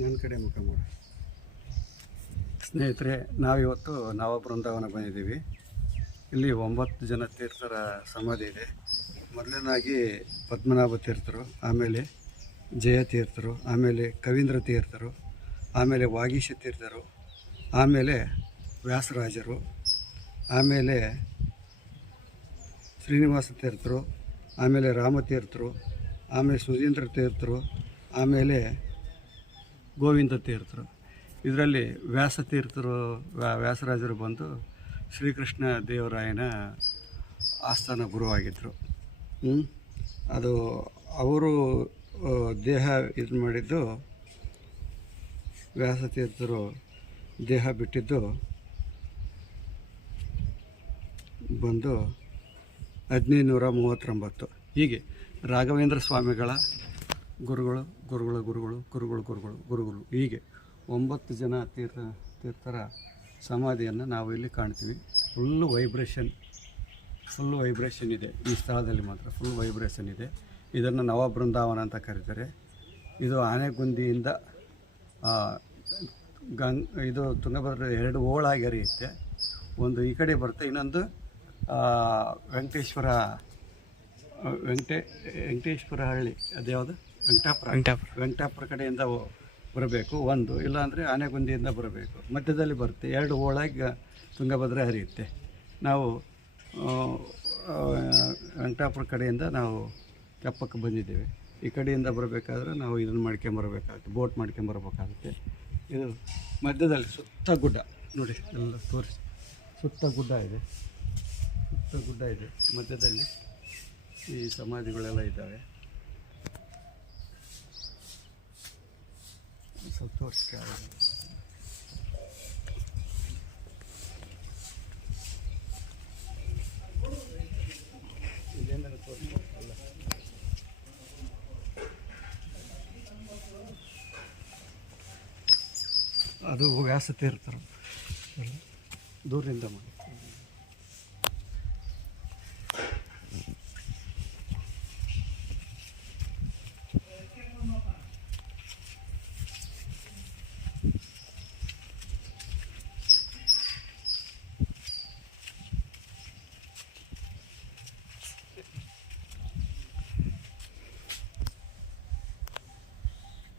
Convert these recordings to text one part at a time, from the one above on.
ನನ್ನ ಕಡೆ ಮುಖ ಮಾಡಿ. ಸ್ನೇಹಿತರೆ, ನಾವಿವತ್ತು ನವ ಬೃಂದಾವನ ಬಂದಿದ್ದೀವಿ. ಇಲ್ಲಿ ಒಂಬತ್ತು ಜನ ತೀರ್ಥರ ಸಮಾಧಿ ಇದೆ. ಮೊದಲನಾಗಿ ಪದ್ಮನಾಭ ತೀರ್ಥರು, ಆಮೇಲೆ ಜಯ ತೀರ್ಥರು, ಆಮೇಲೆ ಕವೀಂದ್ರ ತೀರ್ಥರು, ಆಮೇಲೆ ವಾಗೀಶ ತೀರ್ಥರು, ಆಮೇಲೆ ವ್ಯಾಸರಾಜರು, ಆಮೇಲೆ ಶ್ರೀನಿವಾಸ ತೀರ್ಥರು, ಆಮೇಲೆ ರಾಮತೀರ್ಥರು ಆಮೇಲೆ ಸುಧೀಂದ್ರ ತೀರ್ಥರು, ಆಮೇಲೆ ಗೋವಿಂದ ತೀರ್ಥರು. ಇದರಲ್ಲಿ ವ್ಯಾಸ ತೀರ್ಥರು ವ್ಯಾ- ವ್ಯಾಸರಾಜರು ಬಂದು ಶ್ರೀಕೃಷ್ಣ ದೇವರಾಯನ ಆಸ್ಥಾನ ಗುರುವಾಗಿದ್ದರು? ಅದು ಅವರು ದೇಹ ಇದು ಮಾಡಿದ್ದು ವ್ಯಾಸತೀರ್ಥರು ದೇಹ ಬಿಟ್ಟಿದ್ದು ಬಂದು ಹದಿನೈದುನೂರ ಮೂವತ್ತೊಂಬತ್ತು ಹೀಗೆ ರಾಘವೇಂದ್ರ ಸ್ವಾಮಿಗಳ ಗುರುಗಳು ಗುರುಗಳ ಗುರುಗಳು ಗುರುಗಳು ಗುರುಗಳು ಗುರುಗಳು ಹೀಗೆ ಒಂಬತ್ತು ಜನ ತೀರ್ಥ ತೀರ್ಥರ ಸಮಾಧಿಯನ್ನು ನಾವು ಇಲ್ಲಿ ಕಾಣ್ತೀವಿ. ಫುಲ್ಲು ವೈಬ್ರೇಷನ್ ಫುಲ್ ವೈಬ್ರೇಷನ್ ಇದೆ. ಈ ಸ್ಥಳದಲ್ಲಿ ಮಾತ್ರ ಫುಲ್ ವೈಬ್ರೇಷನ್ ಇದೆ. ಇದನ್ನು ನವ ಬೃಂದಾವನ ಅಂತ ಕರೀತಾರೆ. ಇದು ಆನೆಗುಂದಿಯಿಂದ ಗಂಗ್ ಇದು ತುಂಗಭದ್ರ ಎರಡು ಓಳಾಗಿ ಹರಿಯುತ್ತೆ ಒಂದು ಈ ಕಡೆ ಬರುತ್ತೆ ಇನ್ನೊಂದು ವೆಂಕಟೇಶ್ವರ ವೆಂಕಟೇ ವೆಂಕಟೇಶ್ವರ ಹಳ್ಳಿ. ಅದ್ಯಾವುದು? ವೆಂಕಟಾಪುರ. ವೆಂಕಟಾಪುರ. ವೆಂಕಟಾಪುರ ಕಡೆಯಿಂದ ಬರಬೇಕು, ಒಂದು. ಇಲ್ಲಾಂದರೆ ಆನೆಗುಂದಿಯಿಂದ ಬರಬೇಕು. ಮಧ್ಯದಲ್ಲಿ ಬರುತ್ತೆ. ಎರಡು ಹೋಳಾಗಿ ತುಂಗಭದ್ರೆ ಹರಿಯುತ್ತೆ. ನಾವು ವೆಂಕಟಾಪುರ ಕಡೆಯಿಂದ ನಾವು ತೆಪ್ಪಕ್ಕೆ ಬಂದಿದ್ದೇವೆ. ಈ ಕಡೆಯಿಂದ ಬರಬೇಕಾದ್ರೆ ನಾವು ಇದನ್ನು ಮಾಡ್ಕೊಂಬರ್ಬೇಕಾಗುತ್ತೆ ಬೋಟ್ ಮಾಡ್ಕೊಂಬರ್ಬೇಕಾಗುತ್ತೆ ಇದು ಮಧ್ಯದಲ್ಲಿ ಸುತ್ತ ಗುಡ್ಡ. ನೋಡಿ, ಎಲ್ಲ ತೋರಿಸಿ, ಸುತ್ತ ಗುಡ್ಡ ಇದೆ. ಸುತ್ತ ಗುಡ್ಡ ಇದೆ. ಮಧ್ಯದಲ್ಲಿ ಈ ಸಮಾಧಿಗಳೆಲ್ಲ ಇದ್ದಾವೆ. ಸ್ವಲ್ಪ? ಅಲ್ಲ. ಅದು ವ್ಯಾಸತೆ ಇರ್ತಾರೆ? ದೂರದಿಂದ ಮಾಡಿ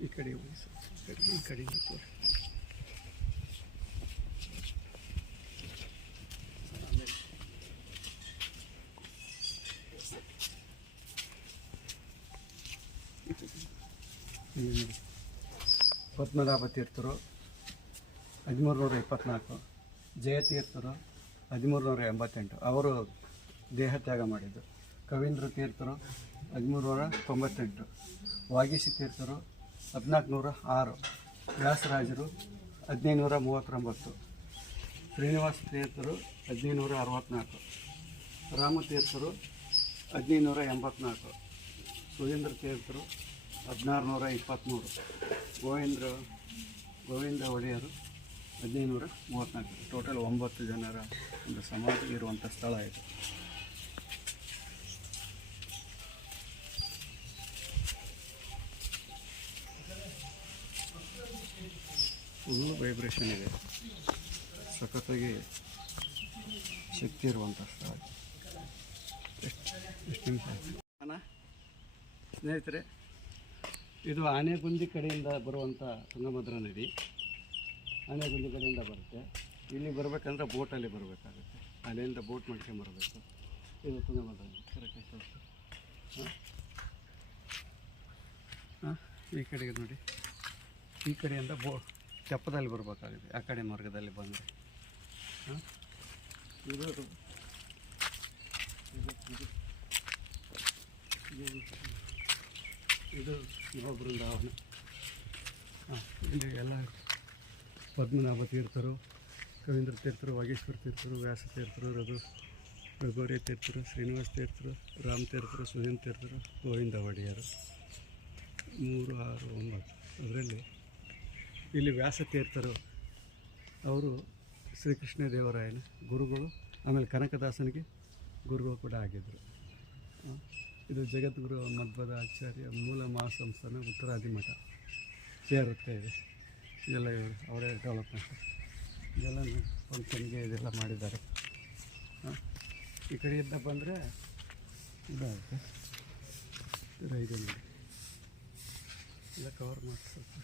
ಈ ಕಡೆ ಕಡೆ, ಈ ಆಮೇಲೆ ಪದ್ಮನಾಭ ತೀರ್ಥರು ಹದಿಮೂರು ನೂರ ಇಪ್ಪತ್ತ್ನಾಲ್ಕು ಜಯತೀರ್ಥರು ಹದಿಮೂರು ನೂರ ಎಂಬತ್ತೆಂಟು. ಅವರು ದೇಹ ತ್ಯಾಗ ಮಾಡಿದ್ದು. ಕವೀಂದ್ರ ತೀರ್ಥರು ಹದಿಮೂರು ನೂರ ತೊಂಬತ್ತೆಂಟು. ವಾಗೀಶಿ ತೀರ್ಥರು ಹದಿನಾಲ್ಕು ನೂರ ಆರು. ವ್ಯಾಸರಾಜರು ಹದಿನೈದು ನೂರ ಮೂವತ್ತೊಂಬತ್ತು. ಶ್ರೀನಿವಾಸ ತೀರ್ಥರು ಹದಿನೈದು ನೂರ ಅರವತ್ತ್ನಾಲ್ಕು ರಾಮತೀರ್ಥರು ಹದಿನೈದು ನೂರ ಎಂಬತ್ನಾಲ್ಕು. ಸುಧೀಂದ್ರ ತೀರ್ಥರು ಹದಿನಾರು ನೂರ ಇಪ್ಪತ್ತ್ಮೂರು. ಗೋವಿಂದ್ರ ಗೋವಿಂದ ಒಡೆಯರು ಹದಿನೈದು ನೂರ ಮೂವತ್ತ್ನಾಲ್ಕು. ಟೋಟಲ್ ಒಂಬತ್ತು ಜನರ ಒಂದು ಸಮಾಧಿ ಇರುವಂಥ ಸ್ಥಳ ಇದು. ಫುಲ್ ವೈಬ್ರೇಷನ್ ಇದೆ. ಸಖತ್ತಾಗಿ ಶಕ್ತಿ ಇರುವಂಥ ಸ್ಥಳ. ಎಷ್ಟು ಸ್ನೇಹಿತರೆ, ಇದು ಆನೆಗುಂದಿ ಕಡೆಯಿಂದ ಬರುವಂಥ ತುಂಗಭದ್ರಾ ನದಿ. ಆನೆಗುಂದಿ ಕಡೆಯಿಂದ ಬರುತ್ತೆ. ಇಲ್ಲಿ ಬರಬೇಕಂದ್ರೆ ಬೋಟಲ್ಲಿ ಬರಬೇಕಾಗುತ್ತೆ. ಅಲ್ಲಿಂದ ಬೋಟ್ ಮಾಡ್ಕೊಂಬರ್ಬೇಕು ಇದು ತುಂಗಭದ್ರಾ ನದಿ. ಕರೆಕ್ಟ್ ಹಾಂ? ಈ ಕಡೆಗೆ ನೋಡಿ. ಈ ಕಡೆಯಿಂದ ಬೋ ತೆಪ್ಪದಲ್ಲಿ ಬರಬೇಕಾಗಿದೆ, ಆ ಕಡೆ ಮಾರ್ಗದಲ್ಲಿ ಬಂದರೆ. ಇದು ಇದು ಬೃಂದಾವನ ಇಲ್ಲಿ ಎಲ್ಲ ಪದ್ಮನಾಭ ತೀರ್ಥರು ಕವೀಂದ್ರ ತೀರ್ಥರು, ವಾಗೇಶ್ವರ ತೀರ್ಥರು, ವ್ಯಾಸ ತೀರ್ಥರು, ರಘು ರಘೋರಿ ತೀರ್ಥರು, ಶ್ರೀನಿವಾಸ ತೀರ್ಥರು, ರಾಮ ತೀರ್ಥರು ಸುಧೀನ್ ತೀರ್ಥರು, ಗೋವಿಂದ ಒಡೆಯರು. ಮೂರು, ಆರು, ಒಂಬತ್ತು. ಅದರಲ್ಲಿ ಇಲ್ಲಿ ವ್ಯಾಸತೀರ್ಥರು ಅವರು ಶ್ರೀಕೃಷ್ಣ ದೇವರಾಯನ ಗುರುಗಳು, ಆಮೇಲೆ ಕನಕದಾಸನಿಗೆ ಗುರುಗಳು ಕೂಡ ಆಗಿದ್ದರು ಇದು ಜಗದ್ಗುರು ಮಧ್ವದ ಆಚಾರ್ಯ ಮೂಲ ಮಹಾಸಂಸ್ಥಾನ ಉತ್ತರಾದಿ ಮಠ. ಸೇರುತ್ತೆ ಇದೆ. ಇದೆಲ್ಲ ಇವರು, ಅವರೇ ಡೆವಲಪ್ಮೆಂಟ್ ಇದೆಲ್ಲ ಫಂಕ್ಷನ್ಗೆ ಇದೆಲ್ಲ ಮಾಡಿದ್ದಾರೆ. ಈ ಕಡೆಯಿಂದ ಬಂದರೆ ಇದಾಗುತ್ತೆ. ಇದು ಇದೆ ಎಲ್ಲ ಕವರ್ ಮಾಡಿಸ್ಬೇಕು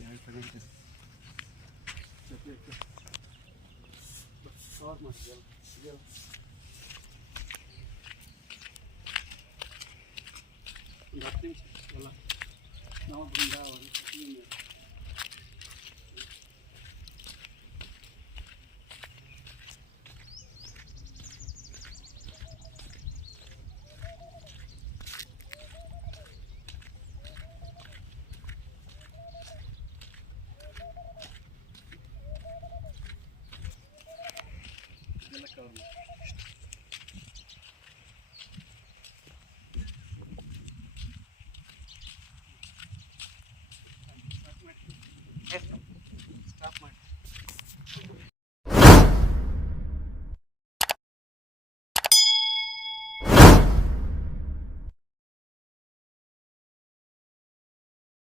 ಯಾರು ತಗೊಂತೀರ ಕವರ್ ಮಾಡ್ತೀಯಲ್ಲ ಇದೆಲ್ಲ ಒಂದು ಹತ್ತು ನಿಮಿಷ ಎಲ್ಲ ನಾವು